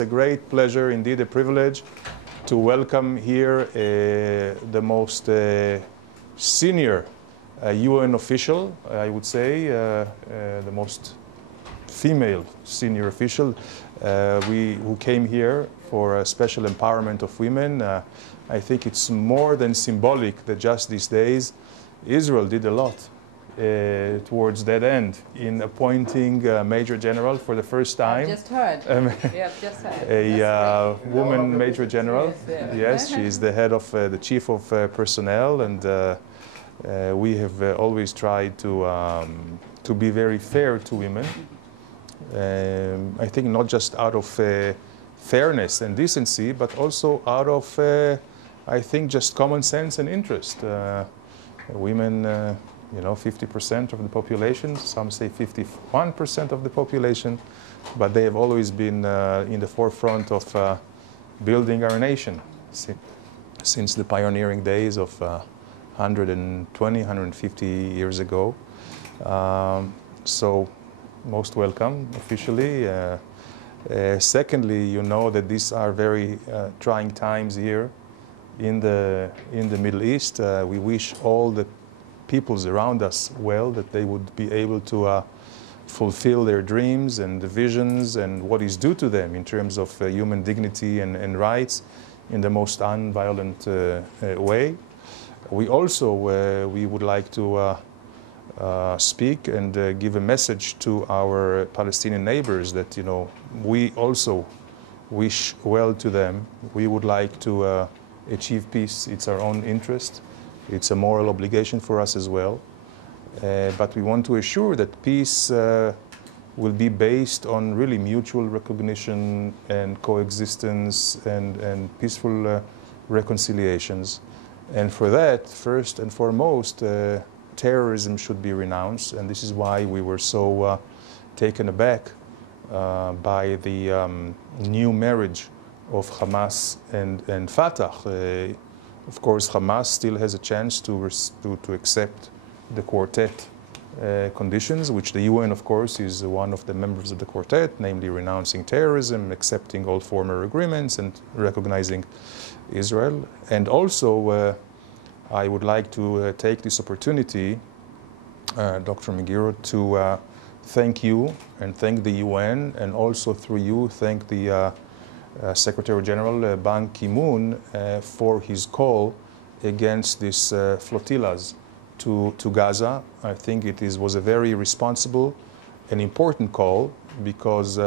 It's a great pleasure, indeed a privilege, to welcome here the most senior UN official, I would say, the most female senior official who came here for a special empowerment of women. I think it's more than symbolic that just these days Israel did a lot towards that end in appointing a Major General for the first time. I've just heard. We have just heard. A woman Major General. Yes, she's the head of the Chief of Personnel, and we have always tried to be very fair to women. I think not just out of fairness and decency, but also out of, I think, just common sense and interest. Women, you know, 50% of the population, some say 51% of the population, but they have always been in the forefront of building our nation since the pioneering days of 120, 150 years ago. So, most welcome officially. Secondly, you know that these are very trying times here in the Middle East. We wish all the peoples around us well, that they would be able to fulfill their dreams and the visions and what is due to them in terms of human dignity and rights in the most unviolent way. We also we would like to speak and give a message to our Palestinian neighbors that, you know, we also wish well to them. We would like to achieve peace. It's our own interest. It's a moral obligation for us as well. But we want to assure that peace will be based on really mutual recognition and coexistence and peaceful reconciliations. And for that, first and foremost, terrorism should be renounced. And this is why we were so taken aback by the new marriage of Hamas and Fatah. Of course, Hamas still has a chance to accept the quartet conditions, which the UN, of course, is one of the members of the quartet, namely renouncing terrorism, accepting all former agreements, and recognizing Israel. And also, I would like to take this opportunity, Dr. Migiro, to thank you and thank the UN, and also through you thank the Secretary General Ban Ki-moon for his call against these flotillas to Gaza. I think it was a very responsible and important call, because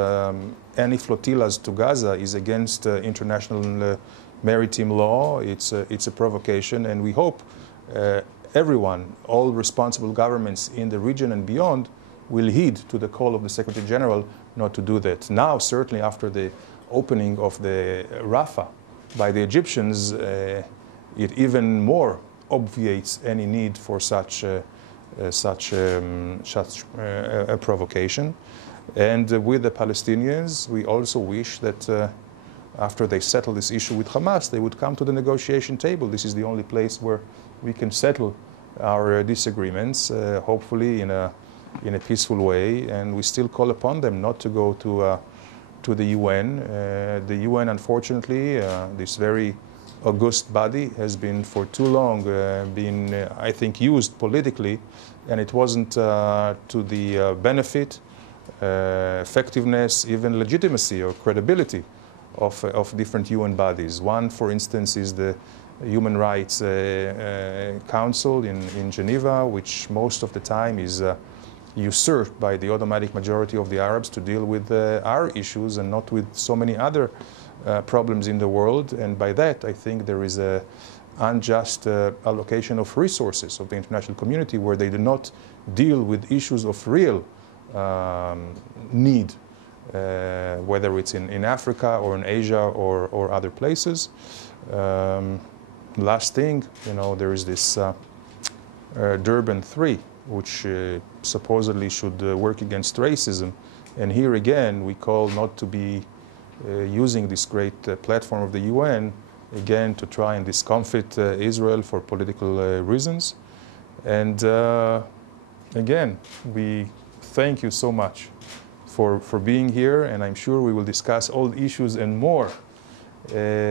any flotillas to Gaza is against international maritime law. It's a provocation, and we hope everyone, all responsible governments in the region and beyond, will heed to the call of the Secretary General not to do that. Now, certainly after the opening of the Rafah by the Egyptians, it even more obviates any need for such a provocation. And with the Palestinians, we also wish that after they settle this issue with Hamas, they would come to the negotiation table. This is the only place where we can settle our disagreements, hopefully in a peaceful way. And we still call upon them not to go to the UN. The UN, unfortunately, this very august body, has been for too long I think, used politically, and it wasn't to the benefit, effectiveness, even legitimacy or credibility of different UN bodies. One, for instance, is the Human Rights Council in Geneva, which most of the time is usurped by the automatic majority of the Arabs to deal with our issues and not with so many other problems in the world. And by that, I think there is an unjust allocation of resources of the international community, where they do not deal with issues of real need, whether it's in Africa or in Asia or other places. Last thing, you know, there is this Durban 3, which supposedly should work against racism. And here again, we call not to be using this great platform of the UN, again, to try and discomfit Israel for political reasons. And again, we thank you so much for being here, and I'm sure we will discuss all the issues and more,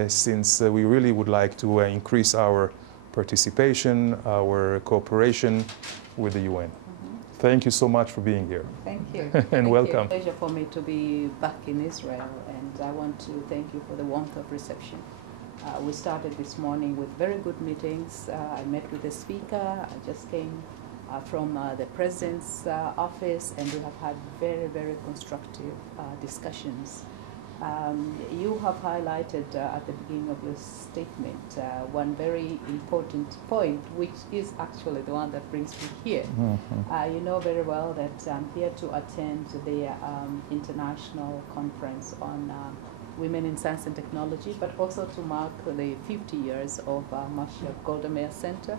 since we really would like to increase our participation, our cooperation with the UN. Thank you so much for being here. Thank you. And welcome. It's a pleasure for me to be back in Israel, and I want to thank you for the warmth of reception. We started this morning with very good meetings. I met with the speaker. I just came from the president's office, and we have had very, very constructive discussions. You have highlighted at the beginning of your statement one very important point, which is actually the one that brings me here. You know very well that I'm here to attend the international conference on women in science and technology, but also to mark the 50 years of Marshall Golda Meir Center.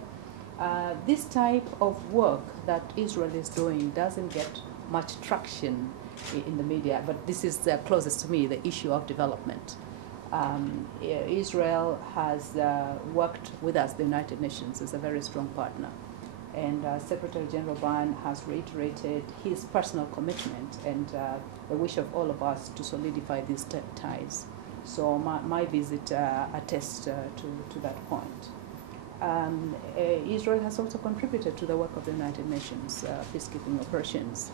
This type of work that Israel is doing doesn't get much traction in the media, but this is the closest to me, the issue of development. Israel has worked with us, the United Nations, as a very strong partner. And Secretary General Ban has reiterated his personal commitment and the wish of all of us to solidify these ties. So my visit attests to that point. Israel has also contributed to the work of the United Nations peacekeeping operations.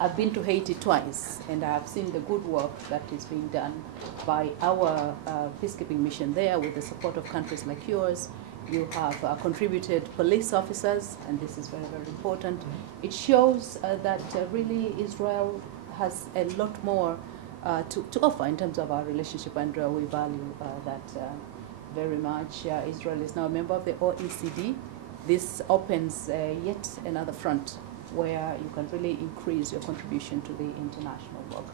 I've been to Haiti twice, and I have seen the good work that is being done by our peacekeeping mission there with the support of countries like yours. You have contributed police officers, and this is very, very important. It shows that really Israel has a lot more to offer in terms of our relationship, and we value that very much. Israel is now a member of the OECD. This opens yet another front where you can really increase your contribution to the international work.